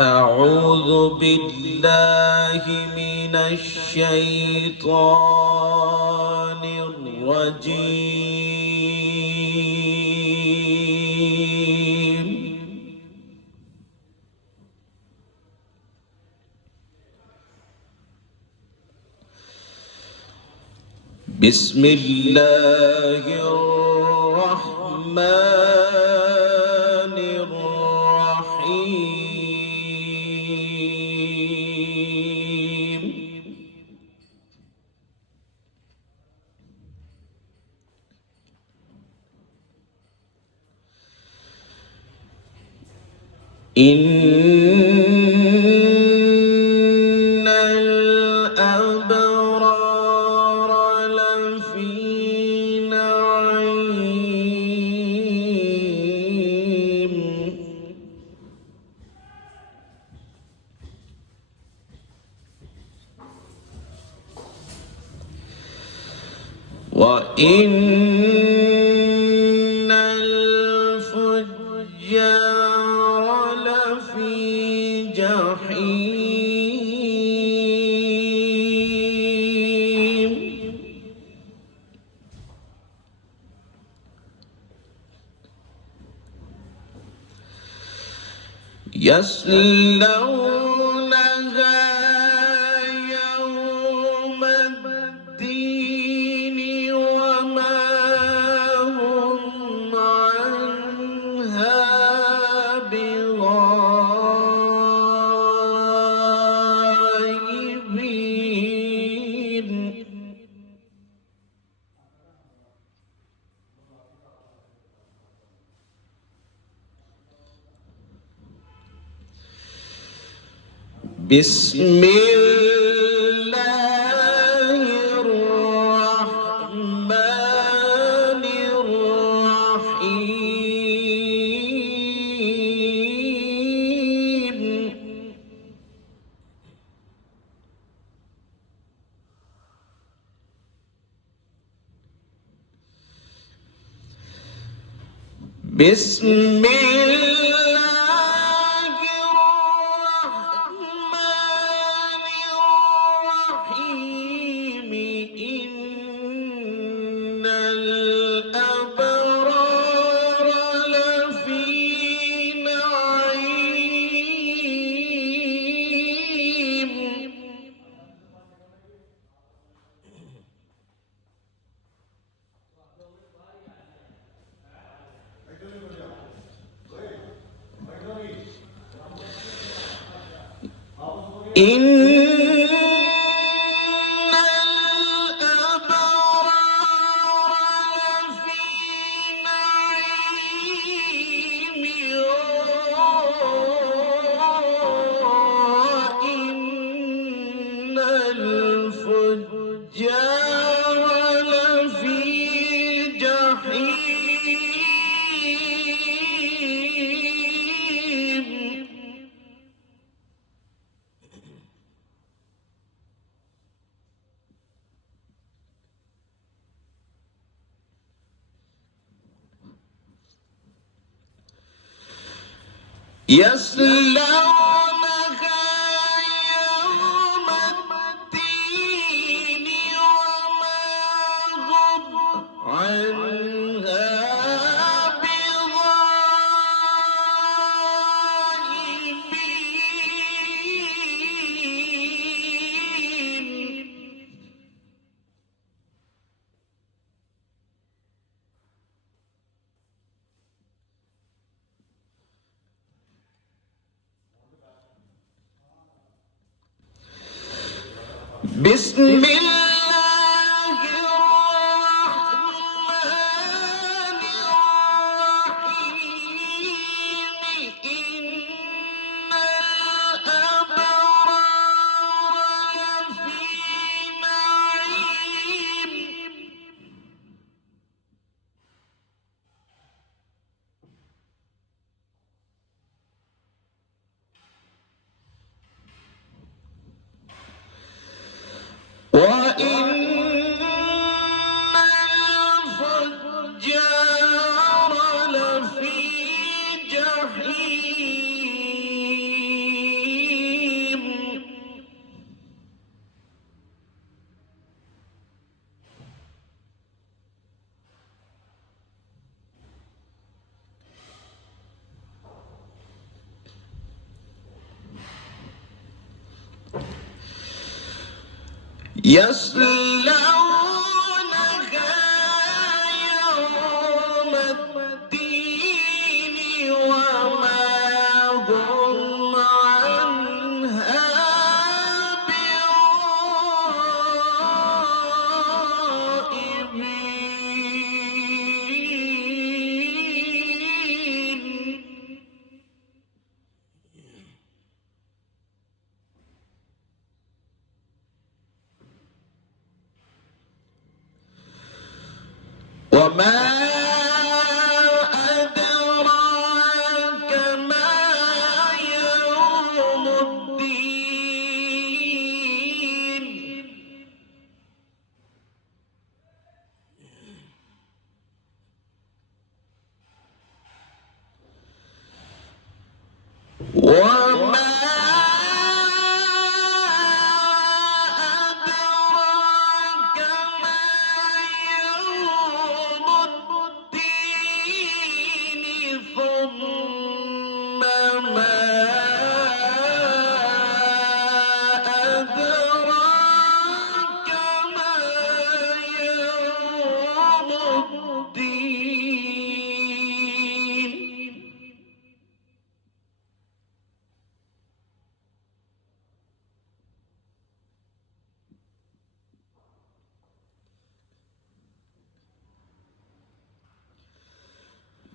أعوذ بالله من الشيطان الرجيم. بسم الله الرحمن الرحيم. إن الأبرار لفي نعيم وإن الفجار لفي جحيم يصلونها يوم الدين وما هم عنها بغائبين. بسم الله الرحمن الرحيم. بسم الله الرحمن الرحيم. إن الأبرار لفي نعيم إن الأبرار لفي نعيم وإن الفجار لفي جحيم. يصلونها يوم الدين وما هم عنها بغائبين. بسم الله الرحمن الرحيم. إن الأبرار لفي نعيم وإن يصلونها يوم الدين وما هم عنها بغائبين. وما أدراك ما يوم الدين. وما أدراك ما يوم الدين. ثم ما أدراك ما يوم الدين.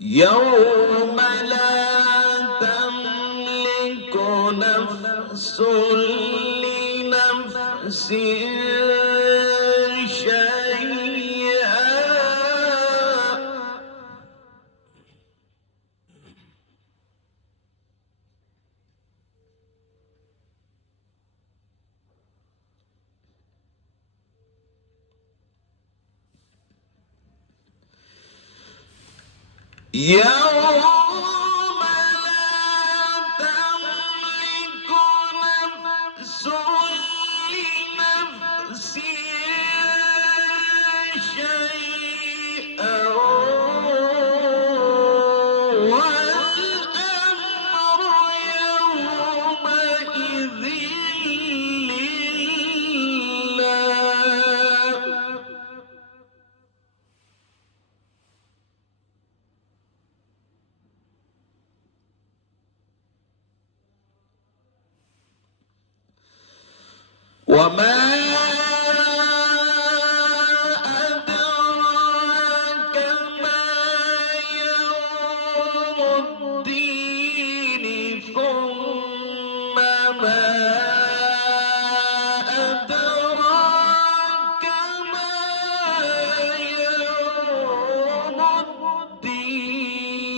يوم لا تملك نفس لنفس شيئا. يوم لا تملك نفس لنفس شيئا والأمر يومئذ لله. وما أدراك ما يوم الدين. ثم ما أدراك ما يوم الدين.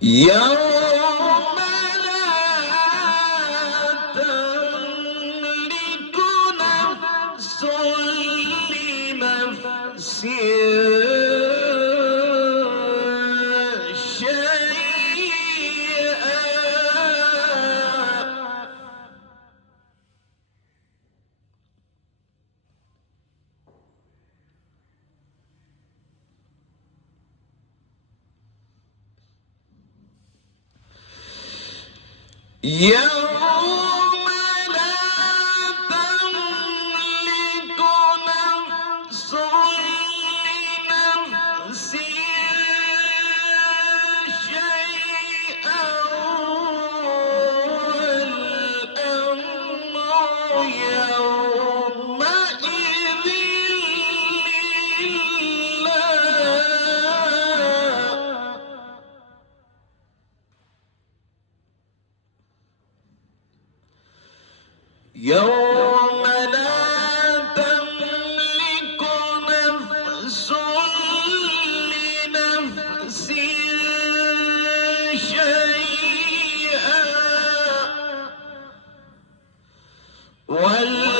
يوم لا تملك نفس لنفس شيئا. يوم لا تملك نفس لنفس شيئا والأمر يومئذ لله. يوم لا تملك نفس لنفس شيئا والأمر